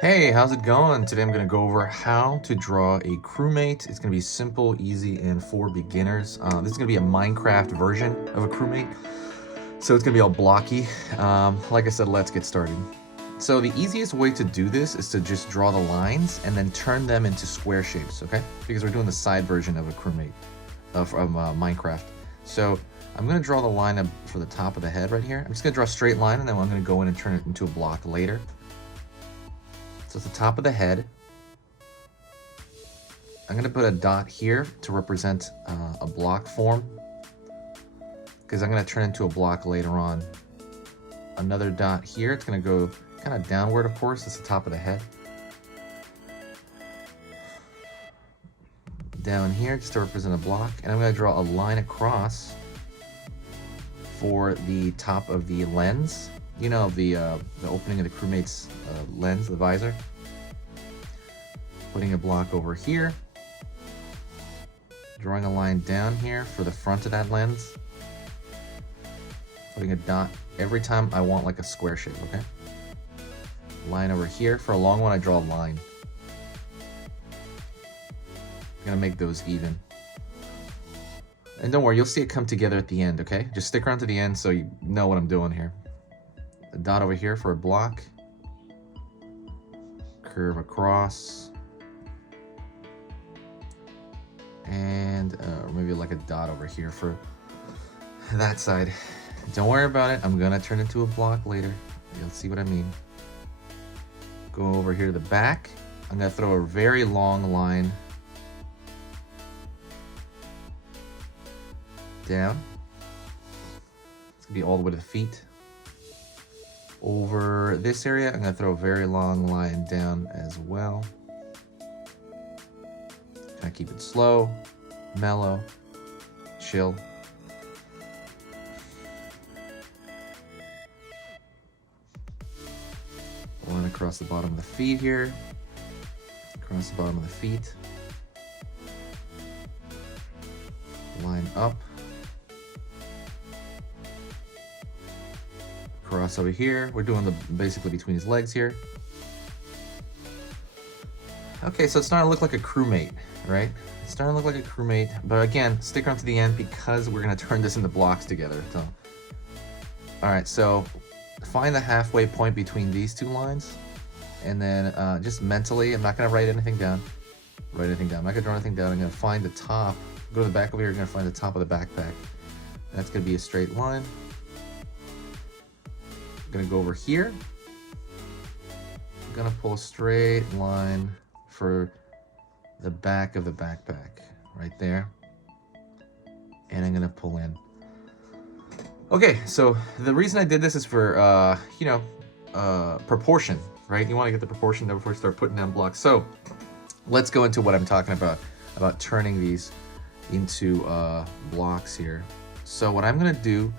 Hey, how's it going? Today I'm going to go over how to draw a crewmate. It's going to be simple, easy, and for beginners. This is going to be a Minecraft version of a crewmate, so it's going to be all blocky. Like I said, let's get started. So the easiest way to do this is to just draw the lines and then turn them into square shapes, okay? Because we're doing the side version of a crewmate from Minecraft. So I'm going to draw the line up for the top of the head right here. I'm just going to draw a straight line, and then I'm going to go in and turn it into a block later. So it's the top of the head. I'm going to put a dot here to represent a block form, because I'm going to turn into a block later on. Another dot here. It's going to go kind of downward, of course. It's the top of the head. Down here just to represent a block. And I'm going to draw a line across for the top of the lens. You know, the opening of the crewmate's lens, the visor. Putting a block over here. Drawing a line down here for the front of that lens. Putting a dot every time I want like a square shape, okay? Line over here. For a long one, I draw a line. I'm gonna make those even. And don't worry, you'll see it come together at the end, okay? Just stick around to the end so you know what I'm doing here. A dot over here for a block. Curve across. And maybe like a dot over here for that side. Don't worry about it. I'm gonna turn it into a block later. You'll see what I mean. Go over here to the back. I'm gonna throw a very long line down. It's gonna be all the way to the feet. Over this area, I'm gonna throw a very long line down as well. Kind of keep it slow, mellow, chill. Line across the bottom of the feet here. Across the bottom of the feet. Line up. Cross over here. We're doing the basically between his legs here. Okay, so it's starting to look like a crewmate, right? It's starting to look like a crewmate, but again, stick around to the end because we're gonna turn this into blocks together. So, all right, so find the halfway point between these two lines, and then just mentally, I'm not gonna write anything down. I'm not gonna draw anything down. I'm gonna find the top. Go to the back over here. You're gonna find the top of the backpack. That's gonna be a straight line. I'm gonna go over here. I'm gonna pull a straight line for the back of the backpack right there, and I'm gonna pull in. Okay, so the reason I did this is for proportion, right? You want to get the proportion down before you start putting down blocks. So let's go into what I'm talking about turning these into blocks here. So what I'm gonna do,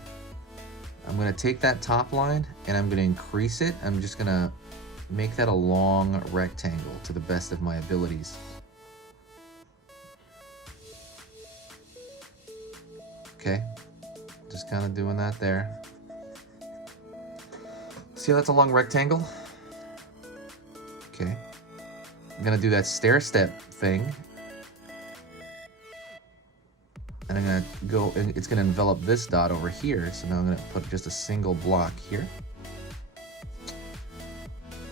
I'm gonna take that top line and I'm gonna increase it. I'm just gonna make that a long rectangle to the best of my abilities. Okay, just kind of doing that there. See how that's a long rectangle? Okay, I'm gonna do that stair step thing. And I'm gonna go, and it's gonna envelop this dot over here. So now I'm gonna put just a single block here.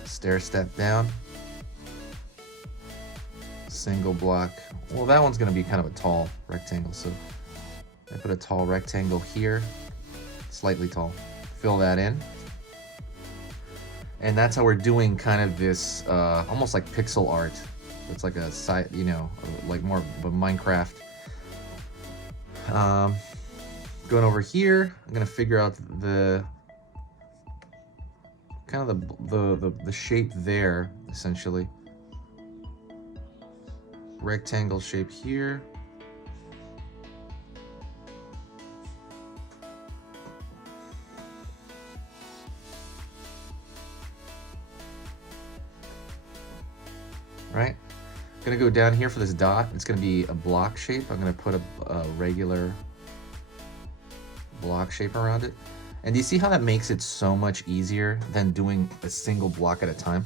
Stair step down. Single block. Well, that one's gonna be kind of a tall rectangle, so I put a tall rectangle here, slightly tall. Fill that in. And that's how we're doing kind of this, almost like pixel art. It's like a side, like more of a Minecraft. Going over here, I'm gonna figure out the kind of the shape there, essentially. Rectangle shape here. Right? I'm gonna go down here for this dot. It's gonna be a block shape. I'm gonna put a regular block shape around it. And do you see how that makes it so much easier than doing a single block at a time?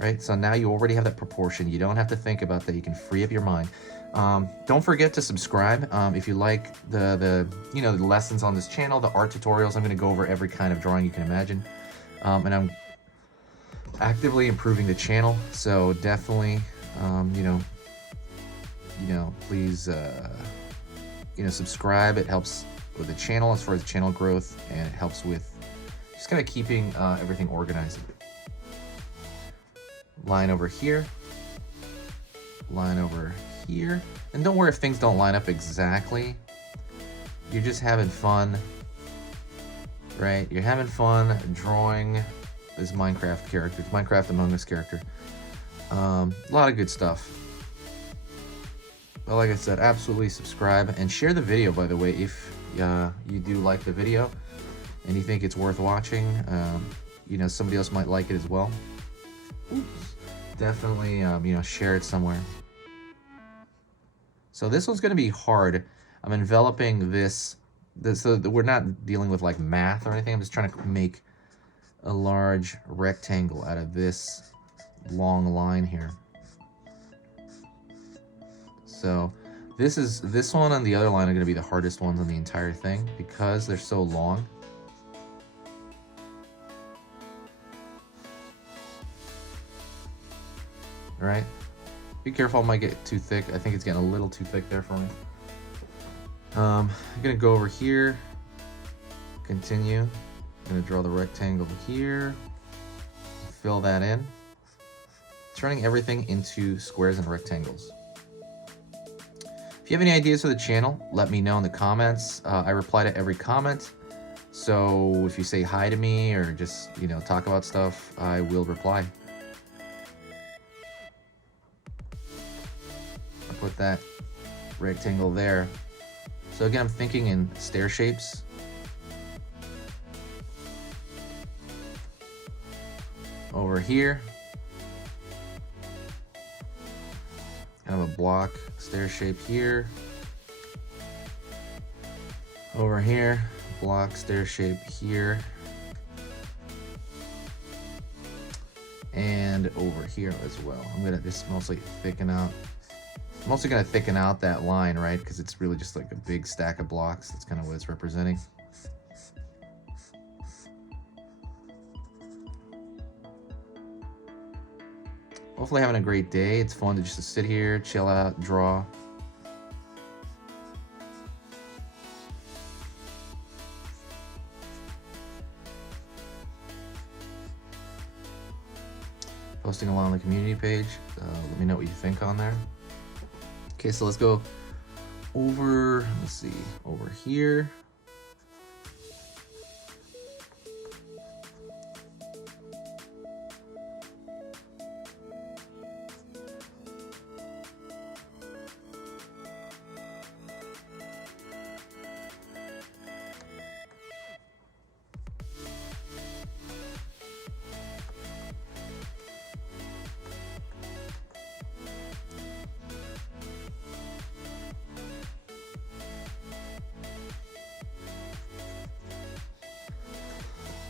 right? So now you already have that proportion. You don't have to think about that. You can free up your mind. Don't forget to subscribe if you like the lessons on this channel, the art tutorials. I'm going to go over every kind of drawing you can imagine, and I'm actively improving the channel. So definitely, please, subscribe. It helps with the channel as far as channel growth, and it helps with just kind of keeping everything organized. Line over here, line over here, and don't worry if things don't line up exactly. You're just having fun, right? You're having fun drawing this Minecraft character, Minecraft Among Us character. A lot of good stuff. But like I said, absolutely subscribe and share the video, by the way, if you do like the video and you think it's worth watching. Somebody else might like it as well. Oops. Definitely, share it somewhere. So this one's going to be hard. I'm enveloping this so we're not dealing with like math or anything. I'm just trying to make a large rectangle out of this long line here. So this one and the other line are going to be the hardest ones on the entire thing because they're so long. All right, be careful, it might get too thick. I think it's getting a little too thick there for me. I'm gonna go over here, continue. I'm gonna draw the rectangle here, fill that in, turning everything into squares and rectangles. If you have any ideas for the channel, let me know in the comments. I reply to every comment, so if you say hi to me or just talk about stuff, I will reply. Put that rectangle there. So again, I'm thinking in stair shapes. Over here, kind of a block stair shape here. Over here, block stair shape here. And over here as well. I'm gonna just mostly thicken out. I'm also going to thicken out that line, right? Because it's really just like a big stack of blocks. That's kind of what it's representing. Hopefully having a great day. It's fun to just sit here, chill out, draw. Posting along the community page. Let me know what you think on there. Okay, so let's go over, let's see, over here.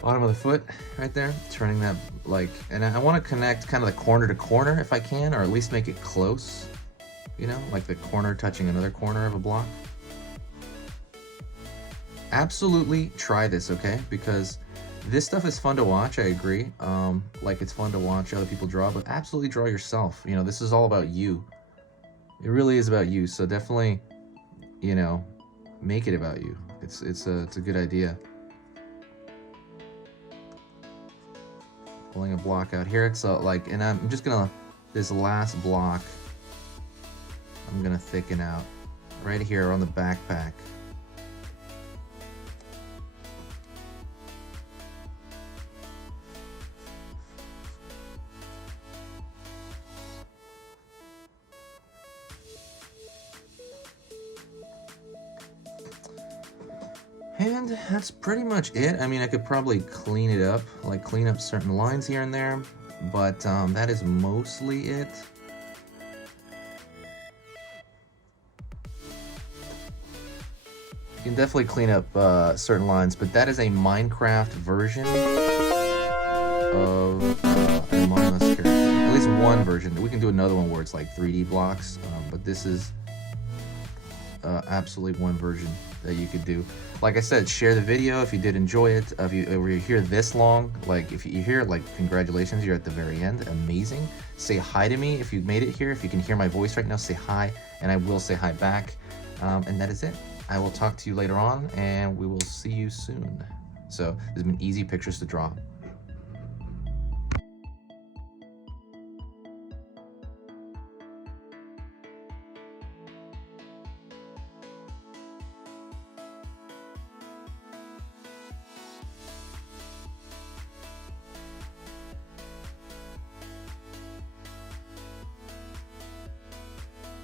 Bottom of the foot right there, turning that and I want to connect kind of the corner to corner if I can, or at least make it close, like the corner touching another corner of a block. Absolutely try this, okay? Because this stuff is fun to watch, I agree. Like it's fun to watch other people draw, but absolutely draw yourself. This is all about you. It really is about you, so definitely, make it about you. It's a good idea. Pulling a block out here, so and I'm just gonna, this last block, I'm gonna thicken out right here on the backpack. And that's pretty much it. I mean, I could probably clean it up, clean up certain lines here and there, but that is mostly it. You can definitely clean up certain lines, but that is a Minecraft version of Among Us character. version. We can do another one where it's like 3D blocks, but this is absolutely one version that you could do. Like I said, share the video if you did enjoy it. If you hear this long, like if you hear, like, congratulations, you're at the very end, amazing. Say hi to me if you made it here. If you can hear my voice right now, say hi, and I will say hi back. And that is it. I will talk to you later on, and we will see you soon. So this has been easy pictures to draw.